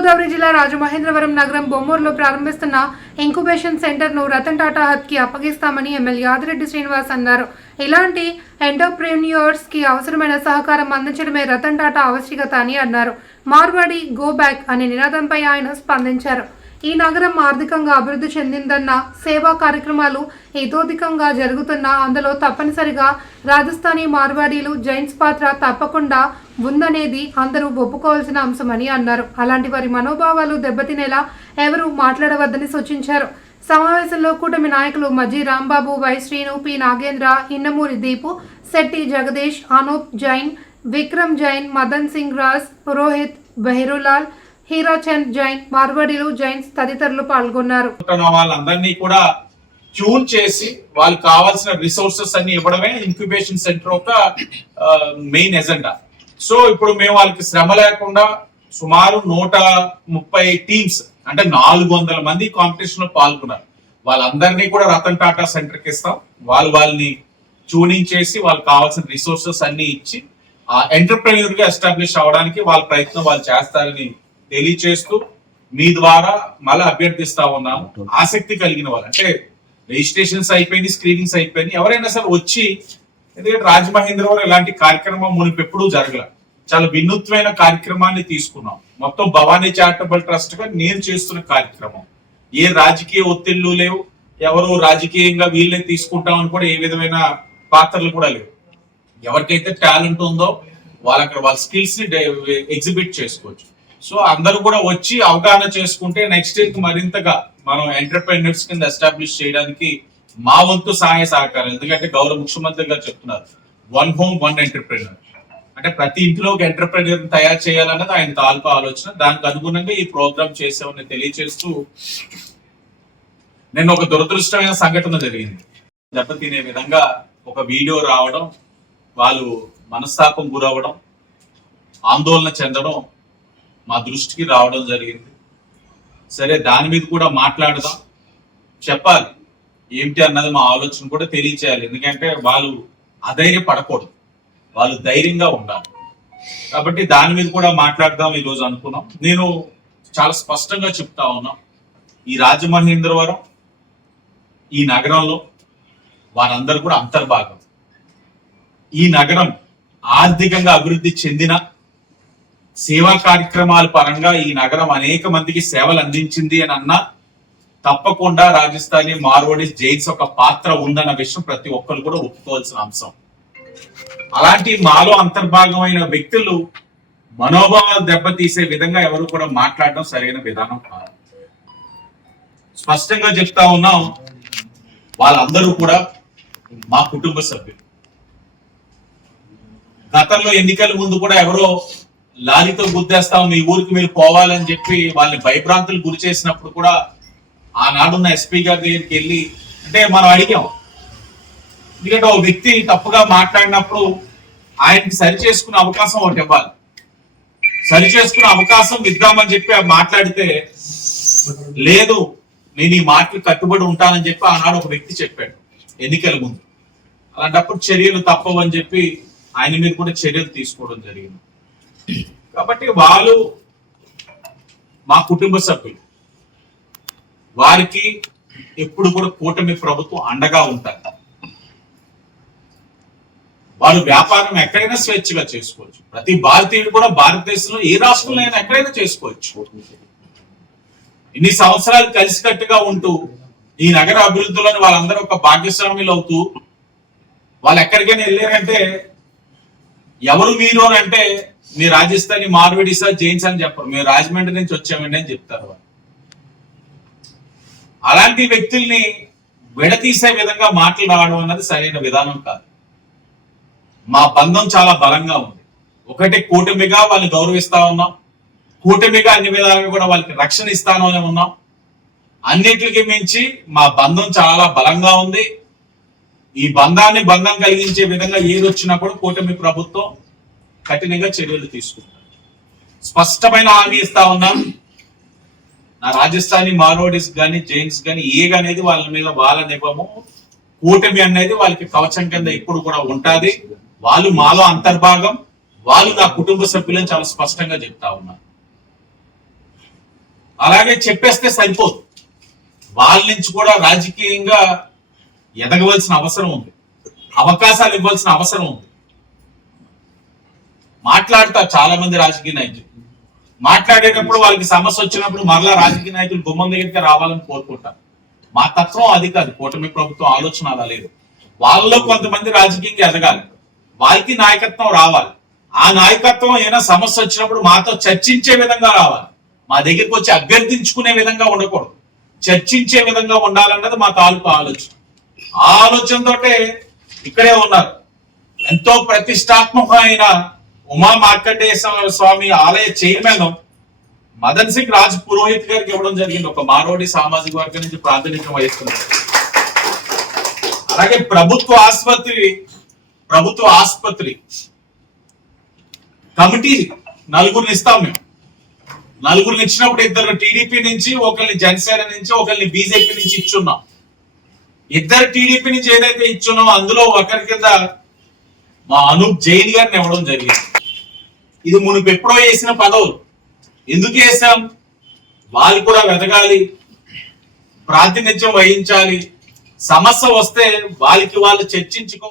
తూర్పుగోదావరి జిల్లా రాజమహేంద్రవరం నగరం బొమ్మూరులో ప్రారంభిస్తున్న ఇంక్యుబేషన్ సెంటర్ను రతన్ టాటా హత్కి అప్పగిస్తామని ఎమ్మెల్యే ఆదిరెడ్డి శ్రీనివాస్ అన్నారు. ఇలాంటి ఎంటర్ప్రెన్యూర్స్కి అవసరమైన సహకారం అందించడమే రతన్ టాటా ఆవశ్యకత అని అన్నారు. మార్వాడి గో బ్యాక్ అనే నినాదంపై ఆయన స్పందించారు. ఈ నగరం ఆర్థికంగా అభివృద్ధి చెందిందన్న సేవా కార్యక్రమాలు ఇతోధికంగా జరుగుతున్నా అందులో తప్పనిసరిగా రాజస్థానీ మార్వాడీలు జైన్స్ పాత్ర తప్పకుండా ఉందనేది అందరూ ఒప్పుకోవాల్సిన అంశమని అన్నారు. అలాంటి వారి మనోభావాలు దెబ్బతినేలా ఎవరూ మాట్లాడవద్దని సూచించారు. సమావేశంలో కూటమి నాయకులు మజ్జి రాంబాబు వై శ్రీను పి నాగేంద్ర ఇన్నమూరి దీపు శెట్టి జగదీష్ అనూప్ జైన్ విక్రమ్ జైన్ మదన్ సింగ్ రాజ్ పురోహిత్ బహిరులాల్ హీరాచంద్ జైన్ మార్వాడీలు జైన్స్ తదితరులు పాల్గొన్నారు. వాళ్ళందరినీ కూడా ట్యూన్ చేసి వాళ్ళకి కావాల్సిన రిసోర్సెస్ అన్ని ఇవ్వడమే ఇంక్యుబేషన్ సెంటర్ ఒక మెయిన్ ఎజెండా. సో ఇప్పుడు మేము వాళ్ళకి శ్రమ లేకుండా సుమారు నూట ముప్పై టీమ్స్ అంటే నాలుగు వందల మంది కాంపిటీషన్లో పాల్గొన్నారు. వాళ్ళందరినీ కూడా రతన్ టాటా సెంటర్కి ఇస్తాం. వాళ్ళు వాళ్ళని ట్యూనింగ్ చేసి వాళ్ళకి కావాల్సిన రిసోర్సెస్ అన్ని ఇచ్చి ఆ ఎంటర్ప్రెన్యూర్గా ఎస్టాబ్లిష్ అవడానికి వాళ్ళ ప్రయత్నం వాళ్ళు చేస్తారని తెలియచేస్తూ మీ ద్వారా మళ్ళీ అభ్యర్థిస్తా ఉన్నాము. ఆసక్తి కలిగిన వాళ్ళు. అంటే రిజిస్ట్రేషన్స్ అయిపోయింది స్క్రీనింగ్స్ అయిపోయింది. ఎవరైనా సరే వచ్చి ఎందుకంటే రాజమహేంద్రవరం ఇలాంటి కార్యక్రమం మనకు ఎప్పుడూ జరగల. చాలా వినూత్మైన కార్యక్రమాన్ని తీసుకున్నాం. మొత్తం భవానీ చారిటబుల్ ట్రస్ట్గా నేను చేస్తున్న కార్యక్రమం. ఏ రాజకీయ ఒత్తిళ్ళు లేవు. ఎవరు రాజకీయంగా వీళ్ళని తీసుకుంటామని కూడా ఏ విధమైన పాత్రలు కూడా లేవు. ఎవరికైతే టాలెంట్ ఉందో వాళ్ళ వాళ్ళ స్కిల్స్ని ఎగ్జిబిట్ చేసుకోవచ్చు. సో అందరూ కూడా వచ్చి అవగాహన చేసుకుంటే నెక్స్ట్ ఇయర్ మరింతగా మనం ఎంటర్ప్రైనర్స్ కింద ఎస్టాబ్లిష్ చేయడానికి మా వంతు సహాయ సహకారం ఎందుకంటే గౌరవ ముఖ్యమంత్రి గారు చెప్తున్నారు వన్ హోమ్ వన్ ఎంటర్ప్రైనర్ అంటే ప్రతి ఇంట్లో ఒక ఎంటర్ప్రైనర్ తయారు చేయాలన్నది ఆయన తాలూకు ఆలోచన. దానికి అనుగుణంగా ఈ ప్రోగ్రామ్ చేసామని తెలియజేస్తూ నేను ఒక దురదృష్టమైన సంఘటన జరిగింది. దెబ్బతినే విధంగా ఒక వీడియో రావడం వాళ్ళు మనస్తాపం గురవడం ఆందోళన చెందడం మా దృష్టికి రావడం జరిగింది. సరే దాని మీద కూడా మాట్లాడదాం. చెప్పాలి. ఏమిటి అన్నది మా ఆలోచన కూడా తెలియచేయాలి. ఎందుకంటే వాళ్ళు అధైర్య పడకూడదు వాళ్ళు ధైర్యంగా ఉండాలి. కాబట్టి దాని మీద కూడా మాట్లాడదాం ఈ రోజు అనుకున్నాం. నేను చాలా స్పష్టంగా చెప్తా ఉన్నా. ఈ రాజమహేంద్రవరం ఈ నగరంలో వారందరూ కూడా అంతర్భాగం. ఈ నగరం ఆర్థికంగా అభివృద్ధి చెందిన సేవా కార్యక్రమాల పరంగా ఈ నగరం అనేక మందికి సేవలు అందించింది అని అన్న తప్పకుండా రాజస్థానీ మార్వాడి జైన్స్ ఒక పాత్ర ఉందన్న విషయం ప్రతి ఒక్కరు కూడా ఒప్పుకోవాల్సిన అంశం. అలాంటి మాలో అంతర్భాగమైన వ్యక్తులు మనోభావాలు దెబ్బతీసే విధంగా ఎవరు కూడా మాట్లాడడం సరైన విధానం కాదు. స్పష్టంగా చెప్తా ఉన్నాం వాళ్ళందరూ కూడా మా కుటుంబ సభ్యులు. గతంలో ఎన్నికల ముందు కూడా ఎవరో లారీతో గుద్దేస్తాం మీ ఊరికి మీరు పోవాలని చెప్పి వాళ్ళని భయభ్రాంతులు గురి చేసినప్పుడు కూడా ఆనాడున్న ఎస్పీ గారి దగ్గరికి వెళ్ళి అంటే మనం అడిగాం. ఎందుకంటే ఓ వ్యక్తి తప్పుగా మాట్లాడినప్పుడు ఆయనకి సరి చేసుకునే అవకాశం ఒకటి ఇవ్వాలి. సరి చేసుకునే అవకాశం ఇద్దామని చెప్పి మాట్లాడితే లేదు నేను ఈ మాటలు కట్టుబడి ఉంటానని చెప్పి ఆనాడు ఒక వ్యక్తి చెప్పాడు ఎన్నికల ముందు. అలాంటప్పుడు చర్యలు తప్పవని చెప్పి ఆయన మీద కూడా చర్యలు తీసుకోవడం జరిగింది. కాబట్టి వాళ్ళు మా కుటుంబ సభ్యులు. వారికి ఎప్పుడు కూడా కూటమి ప్రభుత్వం అండగా ఉంటారు. వాళ్ళు వ్యాపారం ఎక్కడైనా స్వేచ్ఛగా చేసుకోవచ్చు. ప్రతి భారతీయుడు కూడా భారతదేశంలో ఏ రాష్ట్రంలో అయినా ఎక్కడైనా చేసుకోవచ్చు. ఇన్ని సంవత్సరాలు కలిసికట్టుగా ఉంటూ ఈ నగర అభివృద్ధిలోని వాళ్ళందరూ ఒక భాగ్యస్వాములు అవుతూ వాళ్ళు ఎక్కడికైనా వెళ్ళారంటే ఎవరు మీరు అని అంటే మీ రాజస్థానీ మార్విడిసా జైన్స్ అని చెప్పరు. మేము రాజమండ్రి నుంచి వచ్చామండి అని చెప్తారు అలాంటి వ్యక్తుల్ని విడతీసే విధంగా మాటలు రావడం అన్నది సరైన విధానం కాదు. మా బంధం చాలా బలంగా ఉంది. ఒకటి కూటమిగా వాళ్ళని గౌరవిస్తా ఉన్నాం. కూటమిగా అన్ని విధాలుగా కూడా వాళ్ళకి రక్షణ ఇస్తాను అని ఉన్నాం. అన్నిటికి మించి మా బంధం చాలా బలంగా ఉంది. ఈ బంధాన్ని బంధం కలిగించే విధంగా ఏది వచ్చినా కూడా కూటమి ప్రభుత్వం కఠినంగా చర్యలు తీసుకుంటారు స్పష్టమైన హామీ ఇస్తా ఉన్నాం. నా రాజస్థానీ మారోడిస్ కానీ జైన్స్ కానీ ఏగ్ అనేది వాళ్ళ మీద వాళ్ళ నివ్వము కూటమి అనేది వాళ్ళకి కవచం కింద ఇప్పుడు కూడా ఉంటుంది. వాళ్ళు మాలో అంతర్భాగం. వాళ్ళు నా కుటుంబ సభ్యులని చాలా స్పష్టంగా చెప్తా ఉన్నారు. అలాగే చెప్పేస్తే సరిపోదు. వాళ్ళ నుంచి కూడా రాజకీయంగా ఎదగవలసిన అవసరం ఉంది. అవకాశాలు ఇవ్వాల్సిన అవసరం ఉంది. మాట్లాడతారు చాలా మంది రాజకీయ నాయకులు. మాట్లాడేటప్పుడు వాళ్ళకి సమస్య వచ్చినప్పుడు మరలా రాజకీయ నాయకులు గుమ్మం దగ్గరికి రావాలని కోరుకుంటారు. మా తత్వం అది కాదు. కూటమి ప్రభుత్వం ఆలోచన అలా లేదు. వాళ్ళలో కొంతమంది రాజకీయంగా ఎదగాలి. వాళ్ళకి నాయకత్వం రావాలి. ఆ నాయకత్వం ఏదైనా సమస్య వచ్చినప్పుడు మాతో చర్చించే విధంగా రావాలి. మా దగ్గరికి వచ్చి అభ్యర్థించుకునే విధంగా ఉండకూడదు. చర్చించే విధంగా ఉండాలన్నది మా తాలూకు ఆలోచన. ఆలోచనతోటే ఇక్కడే ఉన్నారు. ఎంతో ప్రతిష్టాత్మకమైన ఉమా మార్కండేశ్వర స్వామి ఆలయ చైర్మన్ మదన్ సింగ్ రాజ్ పురోహిత్ గారికి ఇవ్వడం జరిగింది. ఒక మారోడి సామాజిక వర్గం నుంచి ప్రాతినిధ్యం వహిస్తున్నారు. అలాగే ప్రభుత్వ ఆసుపత్రి ప్రభుత్వ ఆసుపత్రి కమిటీ నలుగురిని ఇస్తాం మేము. నలుగురిని ఇచ్చినప్పుడు ఇద్దరు టీడీపీ నుంచి ఒకరిని జనసేన నుంచి ఒకరిని బీజేపీ నుంచి ఇచ్చున్నాం. ఇద్దరు టీడీపీ నుంచి ఏదైతే ఇచ్చున్నామో అందులో ఒకరి కింద మా అనూప్ జైన్ గారిని ఇవ్వడం జరిగింది. ఇది మునుపు ఎప్పుడో వేసిన పదవులు ఎందుకు వేసాం వాళ్ళు కూడా వెతకాలి ప్రాతినిధ్యం వహించాలి. సమస్య వస్తే వాళ్ళకి వాళ్ళు చర్చించుకో